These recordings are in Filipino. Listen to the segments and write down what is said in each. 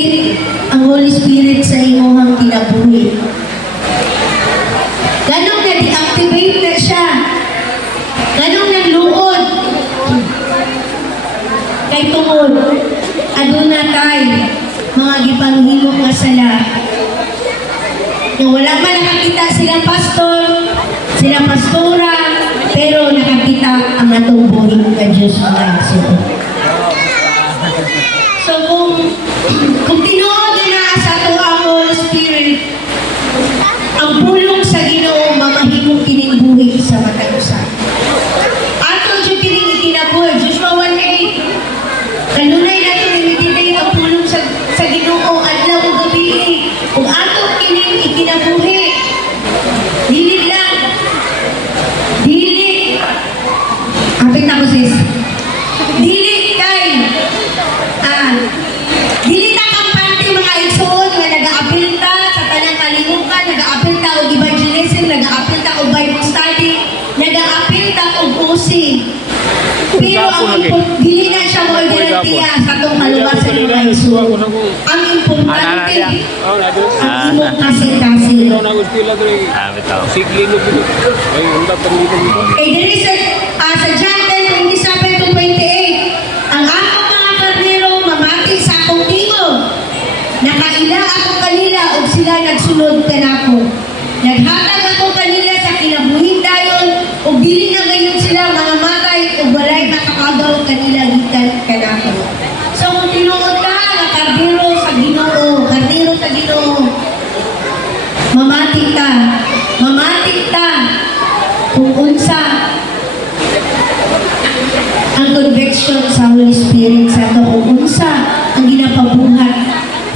na-activate ang Holy Spirit sa imong kinabuhi. Ganong na-deactivate na siya. Ganong nagluod. Kay tungod, aduna tay, mga gipanghimok nga sala. Yung wala man nakakita silang pastor, silang pastora, pero nakakita ang atong buhay ka Diyos mga igsoon. So kung tinuod na sa ato ang Holy Spirit, ang pulong sa Ginoo mamahimong kining buhi sa matag usa. Ato jud kining ikinabuhi, Joshua 1:8. Kanunay nato i-meditate ang pulong sa Ginoo adlaw ug gabi. Kung ato kining ikinabuhi, dili lang. Dili. Apit na ko sis. Dili kay dili ta kampante mga igsoon nga nag-aapil ta sa tanang kalihukan, nag-aapil ta og evangelism, nag-aapil ta og Bible study, nag-aapil ta og usig. Pero dili na siya mo garantiya sa itong maluwasan ng mga igsoon. Ang importante, ang imong kasi-kasi. Okay, there is sa John 10:27-28, ang akong mga karnero mamati sa akong tingog. Nakaila ako kanila o sila nagsunod kanako. Naghatag ako kanila sa kinabuhing dayon o dili na ngayon sila mga matay o walay makakagaw kanila gikan kanako. So kung tinuod ka nga karnero sa Ginoo, mamati ka kung unsa ang conviction sa Holy Spirit sa ato kung unsa ang ginapabuhat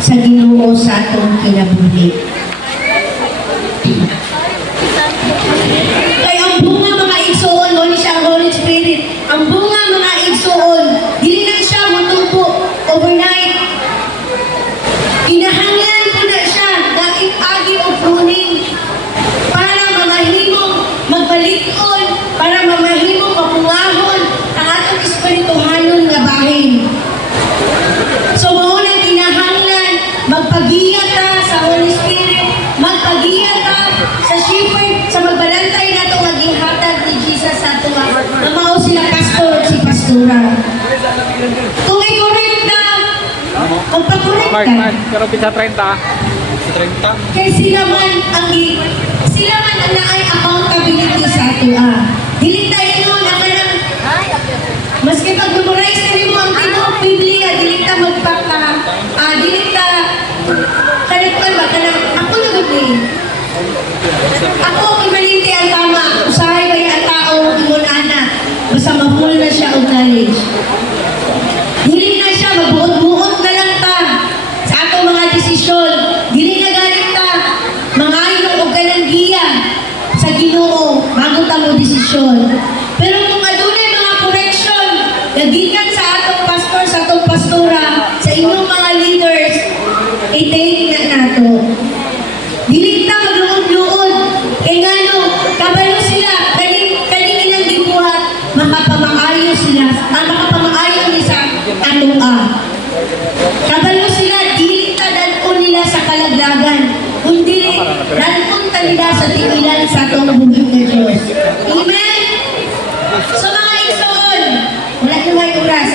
sa Ginoo sa atong kinabuhi. Kaya ang bunga mga igsoon, mo ni siya ang Holy Spirit. Ang bunga mga igsoon, dili na siya matubo overnight. Kinahanglan ko na siya dahil agi o pruning para mamahimong magbalikon, para mamahimong mapungahon ang atong espirituhanon nga bahin. So mao na kinahanglan magpagiya ta sa Holy Spirit, magpagiya ta sa shepherd, sa magbalantay nato nga gihatag ni Jesus sa ato nga mao sila pastor si pastora. Kung i-correct na, kung pa-correct ka, pero pisa 30. kaya sila man ang naay accountability sa ato dili tayo na kanang maski pag memorize na rin mo ang tinuong Biblia, dili ta magpaka dili ta kanang ba kanang ako na gabi ako imalinti ang tama usahay ba ang tao ingon ana basta ma-full na siya og knowledge dili na siya magbuot-buot na lang ta sa atong mga desisyon dili na galit ta mangayo og kanang giya sa Ginoo bago ta mo desisyon. Pero kung adunay mga correction nagikan sa atong pastor, sa atong pastora, sa inyong mga leaders, i-take na nato. Dili ta magluod-luod. Kaya nga no, kabalo sila, kaning ilang gibuhat, makapamaayo sila, makapamaayo ni sa atong kabalo sila, dili ta dalon nila sa kalaglagan. Kundi dalon ta nila sa tiilan sa atong buhay ng Diyos. Amen? So mga igsoon, wala na may oras,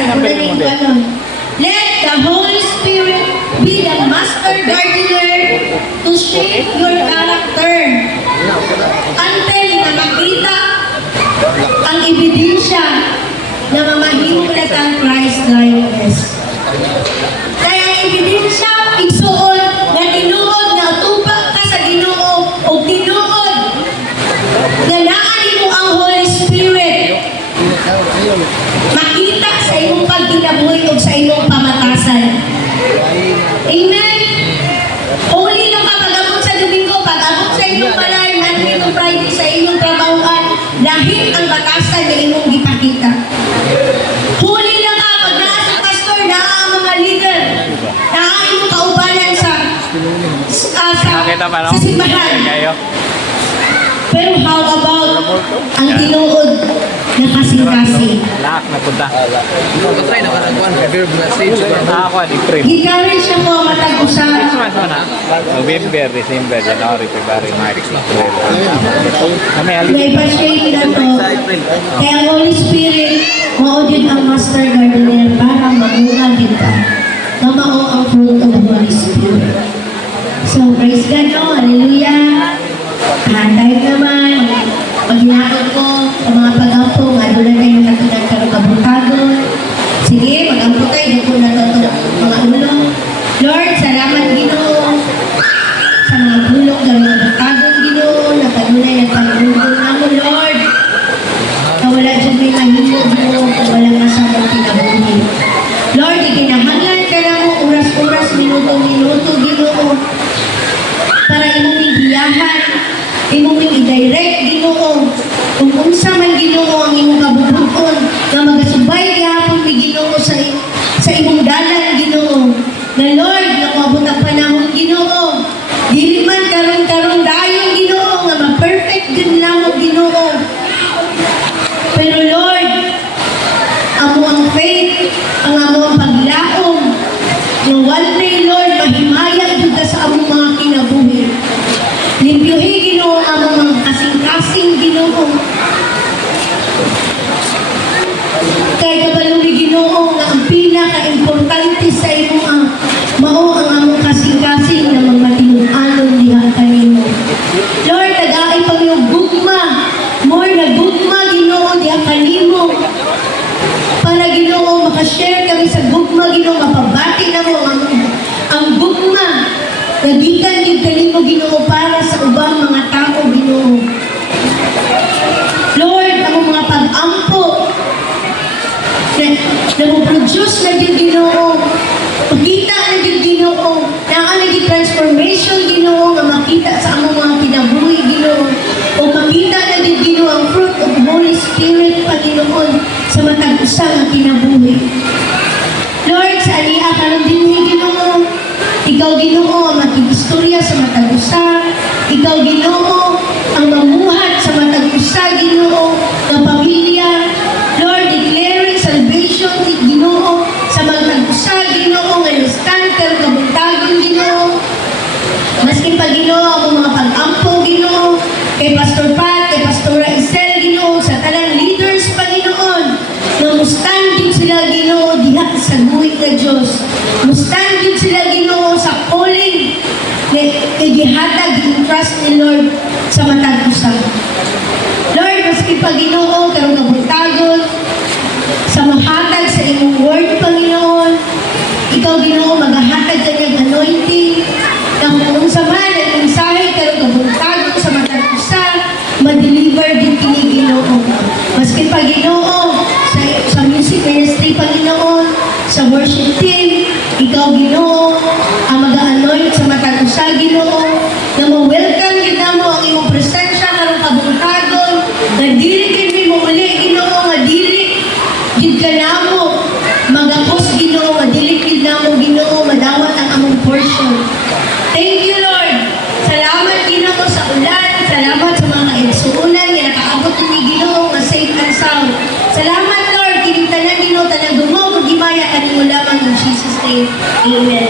let the Holy Spirit be the master gardener to shape your character until na makita ang ebidensya na mamahimong na ang Christ likeness. Kaya ang ebidensya, igsoon, nga tinuod, nga tupak ka sa Ginoo o tinuod nga naan mo ang Holy Spirit makita sa imong pagkinabuhi o sa imong pamatasan. Amen? Holy na ka pag-abot sa Domingo, pag-abot sa imong balay, Monday to Friday sa imong trabahoan, dahil ang batasan na imong gipakita. Holy na ka pag naa sa pastor, naa ang mga leader, naa imong kaubanan sa simbahan. Pero how about ang tinuod na kasing-kasing. Lahat na punta. Pagkatry na kanagwan, reverb message. Nakakuha ni Prim. Encourage ako matag-usa. Christmas mo na. November, December, January, February, March, April. Kami alis. May pa-shade na to. Kaya ang Holy Spirit, mao din ang master gardener para mamunga din ka. Na mao ang fruit of the Holy Spirit. So, praise God, no? Hallelujah. Kahit naman, pag hinaon ko, ang mga pag-ampo, nga doon kayo nakatunan ka ng kabutagon. Sige, mag-ampo tayo, doon po na to mga ulo. Lord, salamat Ginoo sa mga bulong ng mga butagon, Ginoo, na kanunay na panunod na mo, Lord. Na wala dyan may mahimo, Ginoo, kung walang masamang pinabuhi. Lord, ikinahanglan ka na mo, oras-oras, minuto-minuto, Ginoo, para imong ibiyahan, imong i-direct, Ginoo, kung unsa man Ginoo ang imong kabubuton, na magasubay gihapon mi Ginoo sa imong dalan, Ginoo. Na Lord, na maabot ang panahon, Ginoo, dili man karon dayon, Ginoo, nga ma-perfect din namo, Ginoo. Pero Lord, amo ang faith, ang amo ang paglaom, yung one day, Lord, mahimaya dito sa among mga kinabuhi. Limpyuhi, Ginoo, ang among mga kasing-kasing, Ginoo. Kay kabalumi, Ginoo, nga ang pinaka-importante sa imong mao ang among kasing-kasing na magmatinuanon diha kanimo. Lord, nag-aay pa yung gugma, more na gugma, Ginoo, diha kanimo. Para Ginoo, makashare kami sa gugma, Ginoo, mapabati na mo ang gugma. Nagikan din kanimo, Ginoo, para sa ubang mga tao, Ginoo. Lord, ang mga pag-ampo na mo-produce na din, Ginoo. Makita na din, Ginoo. Na ang naging transformation, Ginoo, nga makita sa among mga kinabuhi, Ginoo. O makita na din, Ginoo, ang fruit of Holy Spirit, Panginoon, sa matag-usa nga kinabuhi. Lord, sa aliya karon dinhi, Ginoo. Ikaw, Ginoo, ang mag-istorya sa matag-usa. Ikaw, Ginoo, ang mamuhat sa matag-usa, Ginoo, ng pamilya. Lord, declaring salvation, Ginoo, sa matag-usa, Ginoo, nga stand kang kabuntagon, Ginoo. Maski pa, Ginoo, ang mga pag-ampo, Ginoo, kay Pastor Pat, kay Pastora Isel, Ginoo, sa talang leaders, Panginoon, na mustanding sila, Ginoo, diha sa guhit na Diyos. Mustanding sila, Ginoo, sa calling na gihatag, trust ni Lord sa matag-usa. Lord, maski pa, Ginoo, karong kabuntagon, sa mahatag sa imong word, Panginoon, ikaw, Ginoo, maghahatag ka niyang anointing, na kung sa man ang mensahe karong kabuntagon sa matag-usa, ma-deliver din kini, Ginoo. Maski pa, Ginoo, sa music ministry, Panginoon, sa worship team, ikaw, Ginoo, ang mag-anoint sa matag-usa, Ginoo, na ma-welcome din mo ang imong presensya karong kabuntagon, na dili kini mo uli, Ginoo, nga dili gid ka namo magapos, Ginoo, nga dili gid namo, Ginoo, madawat ang among portion. Thank you, Lord. Salamat, Ginoo, sa ulan. Salamat sa mga igsuunan nga nakaabot ni Ginoo nga safe and sound. Salamat, Lord, kining tanan, Ginoo, tanan dumog ug himaya kanimo lamang in Jesus' name. Amen.